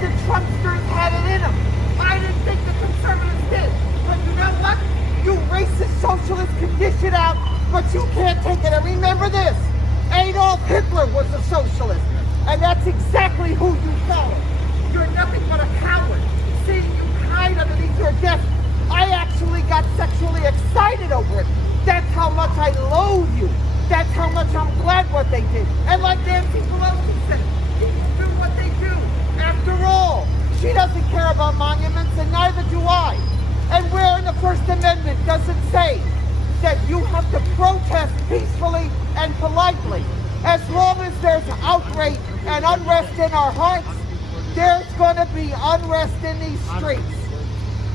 that the Trumpsters had it in them. I didn't think the conservatives did. But you know what? You racist socialists can dish it out, but you can't take it. And remember this, Adolf Hitler was a socialist. And that's exactly who you follow. You're nothing but a coward. Seeing you hide underneath your desk, I actually got sexually excited over it. That's how much I loathe you. That's how much I'm glad what they did. And like Nancy Pelosi said, people do what they do. After all, she doesn't care about monuments, and neither do I. And where in the First Amendment does it say that you have to protest peacefully and politely? As long as there's outrage and unrest in our hearts, there's going to be unrest in these streets.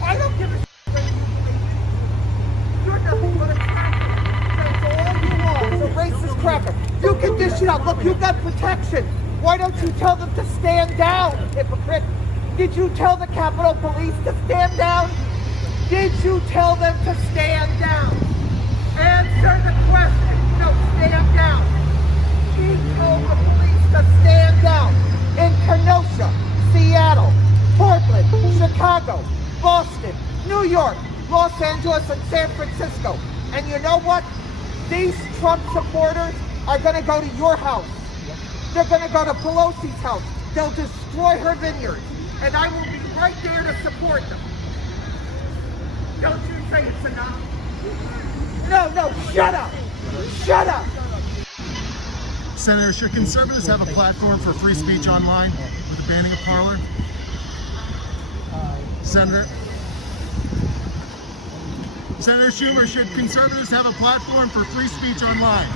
I don't give a shit whether you believe it. You're nothing but a cracker. That's all you are. It's a racist cracker. You can dish it out. Look, you got protection. Why don't you tell them to stand down, hypocrite? Did you tell the Capitol Police to stand down? Did you tell them to stand down? Answer the question. No, stand down. He told the police to stand down in Kenosha, Seattle, Portland, Chicago, Boston, New York, Los Angeles, and San Francisco. And you know what? These Trump supporters are going to go to your house. They're going to go to Pelosi's house. They'll destroy her vineyard. And I will be right there to support them. Don't you say it's enough? No, shut up! Shut up! Senator, should conservatives have a platform for free speech online with the banning of Parler? Senator Schumer, should conservatives have a platform for free speech online?